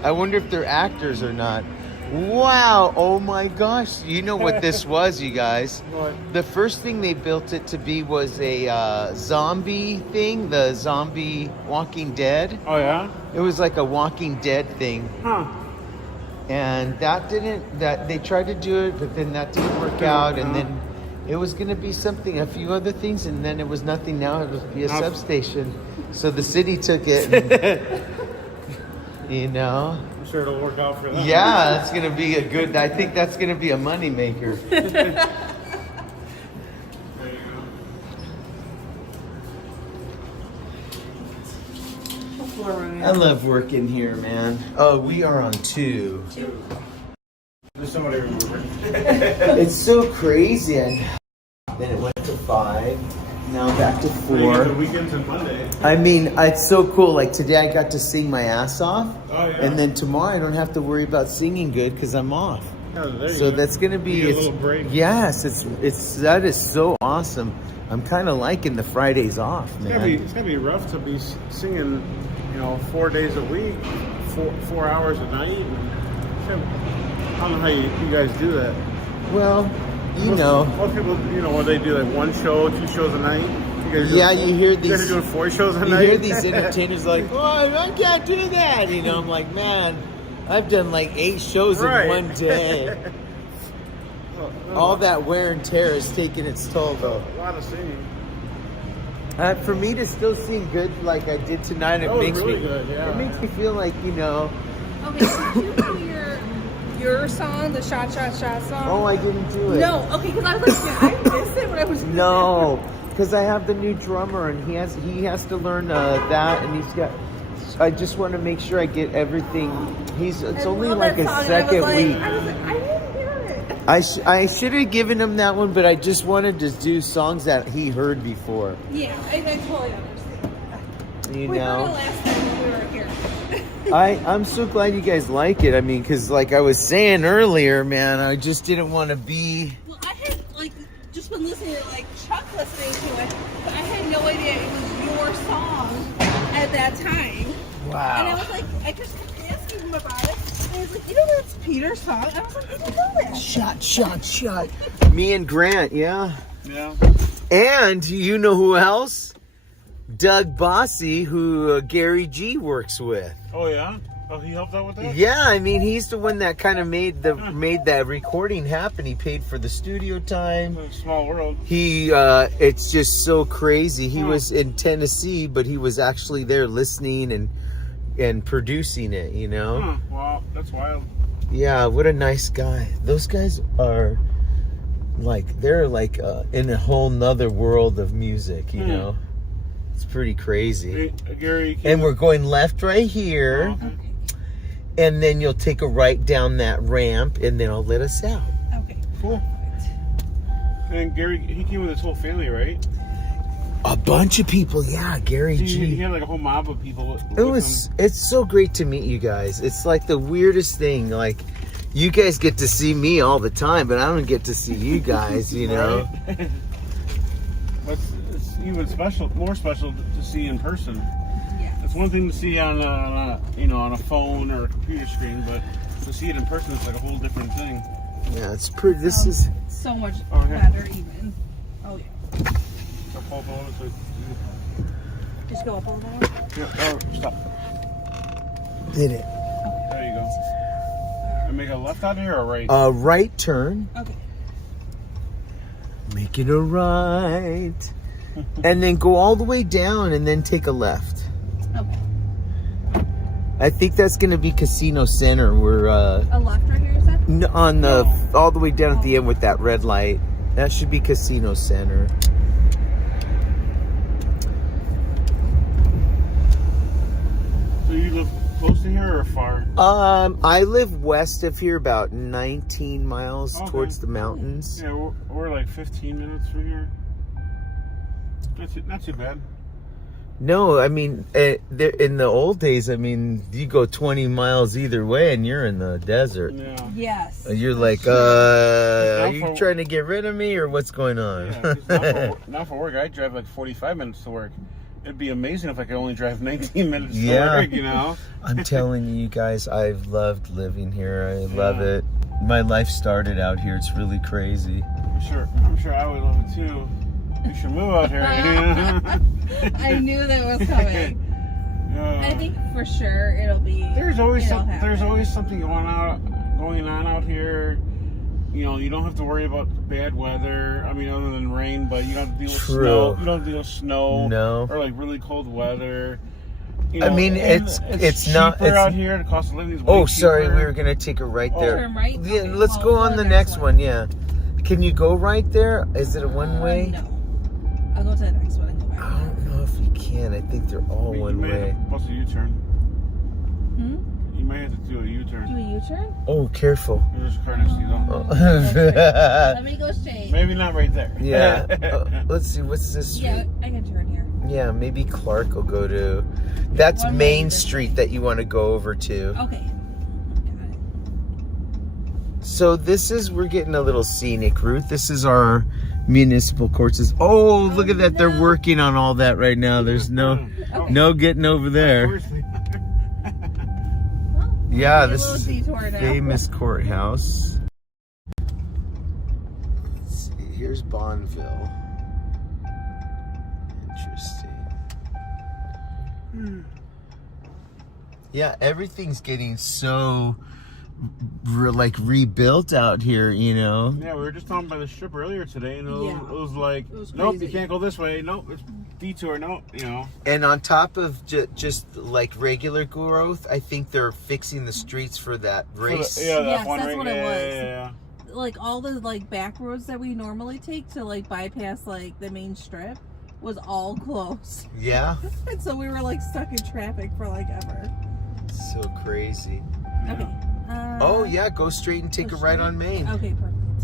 I wonder if they're actors or not. Wow, oh my gosh. You know what this was, you guys? What? The first thing they built it to be was a zombie thing, the zombie Walking Dead. Oh, yeah? It was like a Walking Dead thing. Huh. And they tried to do it, but then that didn't work out. And then it was going to be something, a few other things, and then it was nothing. Now it would be a substation. So the city took it. And, you know? I'm sure it'll work out for them. Yeah, that's going to be a good, I think that's going to be a money maker. I love working here, man. Oh, we are on 2. There's somebody remembering. It's so crazy. And then it went to 5. Now back to 4. The weekends and Monday. I mean, it's so cool. Like today I got to sing my ass off. Oh, yeah. And then tomorrow I don't have to worry about singing good because I'm off. Oh, there you So go. that's gonna be Need a little break. Yes, that is so awesome. I'm kind of liking the Fridays off, man. It's gonna be rough to be singing, 4 days a week, 4 hours a night. I don't know how you guys do that. Well, you know. Most people, what they do, like 1 show, 2 shows a night. You hear these. You guys are doing 4 shows a night. You hear these entertainers like, "Oh, I can't do that." I'm like, man, I've done like 8 shows Right. in one day. All that wear and tear has taken its toll, though. A lot of singing. For me to still sing good like I did tonight, it That was makes really me good, yeah. It makes me feel like, you know. Okay, so did you do your song, the shot song? Oh, I didn't do it. No, okay, because I was like, I missed it when I was. No, because I have the new drummer and he has to learn that, and he's got. I just want to make sure I get everything. It's only like a second week. I was like, I didn't hear it. I should have given him that one, but I just wanted to do songs that he heard before. Yeah, I totally understand. You We heard it know, last time when we were here. I'm so glad you guys like it. I mean, because like I was saying earlier, man, I just didn't want to be. Well, I had like just been listening to like Chuck listening to it, but I had no idea it was your song at that time. Wow. And I was like, I just kept asking him about it. And he was like, you know that's Peter's song? I was like, I didn't know that. Shot. Me and Grant, yeah. Yeah. And you know who else? Doug Bossy, who Gary G works with. Oh yeah. Oh, he helped out with that. Yeah, I mean, he's the one that kind of made that recording happen. He paid for the studio time. It's a small world. It's just so crazy. He was in Tennessee, but he was actually there listening and producing it, you know? Huh. Wow, that's wild. Yeah, what a nice guy. Those guys are they're like in a whole nother world of music, you know? It's pretty crazy. Hey, Gary. And we're going left right here. Oh, okay. And then you'll take a right down that ramp, and then I'll let us out. Okay. Cool. And Gary, he came with his whole family, right? A bunch of people, yeah. Gary He G. had like a whole mob of people. With It's so great to meet you guys. It's like the weirdest thing. Like, you guys get to see me all the time, but I don't get to see you guys, you know? Right? But it's even more special to see in person. Yeah. It's one thing to see on a phone or a computer screen, but to see it in person, it's like a whole different thing. Yeah, it's pretty. This is. So much Okay. better even. Oh yeah. So fall below, so Just go up a little more. yeah, stop. Did it. There you go. And make a left out here or right? Right turn. Okay. Make it a right. And then go all the way down and then take a left. Okay. I think that's going to be Casino Center. We're A left right here, is that? on the all the way down at the end with that red light. That should be Casino Center. So you live close to here or far? I live west of here, about 19 miles Okay. towards the mountains. Yeah, we're like 15 minutes from here. Not too bad. No, I mean, in the old days, I mean, you go 20 miles either way and you're in the desert. Yeah. Yes. You're like, Now are you for- trying to get rid of me or what's going on? Yeah, 'cause now for work, I drive like 45 minutes to work. It'd be amazing if I could only drive 19 minutes to work, you know? I'm telling you guys, I've loved living here. I love it. My life started out here. It's really crazy. I'm sure I would love it too. You should move out here. I knew that was coming. I think for sure it'll be. There's always it'll happen. there's always something going on out here. You know, you don't have to worry about bad weather. I mean, other than rain, but you don't have to deal with True. snow. You don't have to deal with snow. No. Or like really cold weather. You I mean, and it's not- cheaper it's- out here. The cost of living is way Oh, sorry, cheaper. we were gonna take a right there. Turn right? Yeah, Okay, let's well, go on the next one. Yeah. Can you go right there? Is it a one way? No. I'll go to the next one and go I back. don't know if you can. I think they're all You one may have way. to bust a U-turn. Hmm? You may have to do a Do U-turn. a U-turn? Oh, careful. There's a car next to you, though. Let me go straight. Maybe not right there. Yeah. Let's see. What's this street? Yeah, I can turn here. Yeah, maybe Clark will go to. That's One Main way. Street that you want to go over to. Okay. Got it. So we're getting a little scenic route. This is our municipal courts. Oh, look at that. They're working on all that right now. There's no getting over there. Well, Yeah, maybe a this little is detour now. famous courthouse. Let's see. Here's Bonneville. Interesting. Yeah, everything's getting so like rebuilt out here, you know. Yeah, we were just talking about the strip earlier today, and it was like, was nope, crazy. you can't go this way. Nope, it's detour. Nope, you know. And on top of just like regular growth, I think they're fixing the streets for that race. Yeah, that Yes, one that's ring. what it Yeah, was. yeah. Like all the like back roads that we normally take to like bypass like the main strip was all closed. Yeah, And so we were like stuck in traffic for like ever. so crazy. Okay. Oh yeah, go straight and take go a right straight? on Main. Okay, perfect.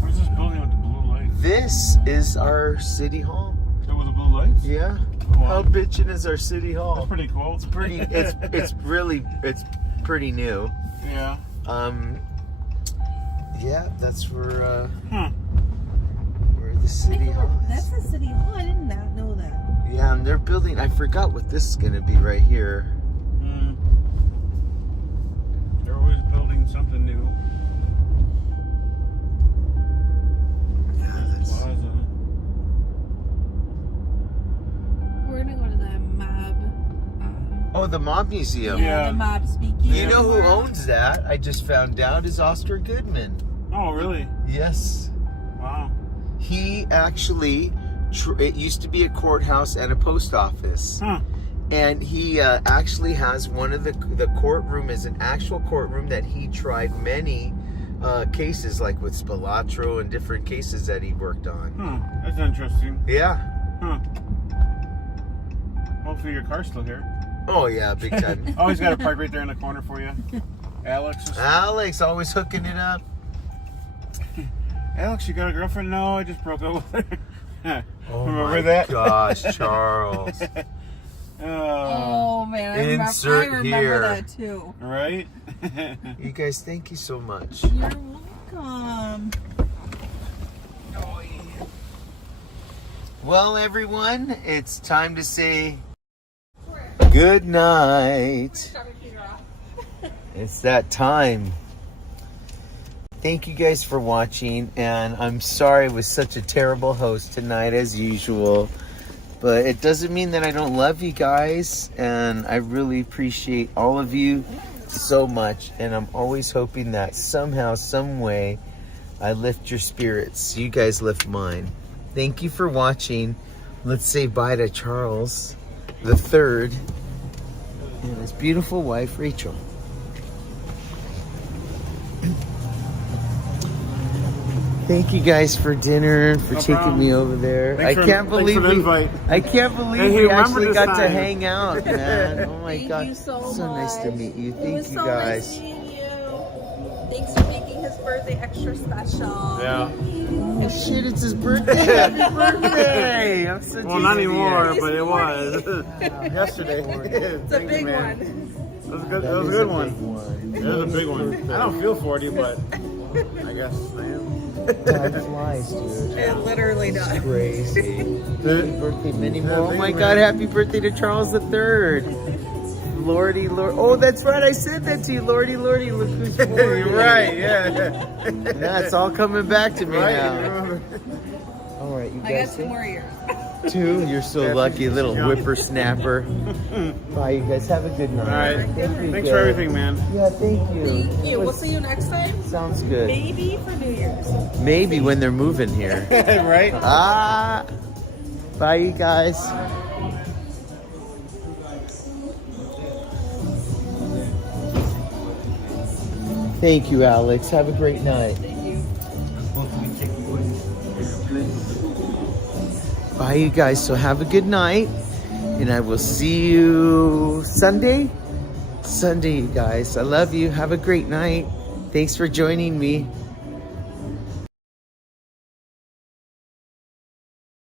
Where's this building with the blue lights? This is our city hall. There with the blue lights? Yeah. Wow. How bitchin' is our city hall? That's pretty cool. It's pretty. It's pretty new. Yeah. Yeah, that's where Huh. where the city hall is. That's the city hall. I did not know that. Yeah, and they're building. I forgot what this is gonna be right here. Mm. They're always building something new. Yeah, that's. Plaza. We're gonna go to the mob. Oh, the Mob Museum. Yeah. The mob speaking. You know who owns that? I just found out is Oscar Goodman. Oh, really? Yes, Wow. he actually. It used to be a courthouse and a post office. Huh. And he actually has one of the courtroom is an actual courtroom that he tried many cases, like with Spilatro and different cases that he worked on. Huh. That's interesting. Yeah. Huh. Hopefully your car's still here. Oh yeah, big time. Always got a park right there in the corner for you. Alex. Alex always hooking it up. Alex, you got a girlfriend? No, I just broke up with her. Oh Remember my that? gosh, Charles. Oh man, Insert I remember here. that too. Right? You guys, thank you so much. You're welcome. Well, everyone, it's time to say good night. It's that time. Thank you guys for watching, and I'm sorry I was such a terrible host tonight as usual, but it doesn't mean that I don't love you guys, and I really appreciate all of you so much, and I'm always hoping that somehow, some way, I lift your spirits, so you guys lift mine. Thank you for watching. Let's say bye to Charles the Third and his beautiful wife, Rachel. Thank you guys for dinner, for taking problem. me over there. Thanks I can't for believe the invite. I can't believe Hey, we remember actually this got to time. hang out, man. Oh my Thank god. you so nice to much. meet you. It Thank was you so guys. nice meeting you. Thanks for making his birthday extra special. Yeah. Oh shit, it's his birthday. Happy birthday. I'm such Well, a not idiot. anymore, but it was. Yesterday. It's a big one. That was a good, That that was a is good a one. big one. It was a big one. I don't feel 40, but I guess I am. Time flies, dude. It literally does. Crazy. The- Happy birthday, Minnie. the Oh big my man. god, happy birthday to Charles III. Lordy, Lord. Oh, that's right. I said that to you. Lordy, Lordy. Look who's Lordy. You're right, yeah. Yeah, it's all coming back to me Right? now. Remember? All right, you I guys. got 2 more years. 2. You're so Yeah, lucky, she's little young. whippersnapper. Bye, you guys. Have a good night. All right. Thank you, Thanks guys. for everything, man. Yeah, thank you. Thank you. We'll see you next time. Sounds good. Maybe for New Year's. Maybe when they're moving here. Right? Ah. Bye, you guys. Thank you, Alex. Have a great night. Bye, you guys. So have a good night. And I will see you Sunday. Sunday, you guys. I love you. Have a great night. Thanks for joining me.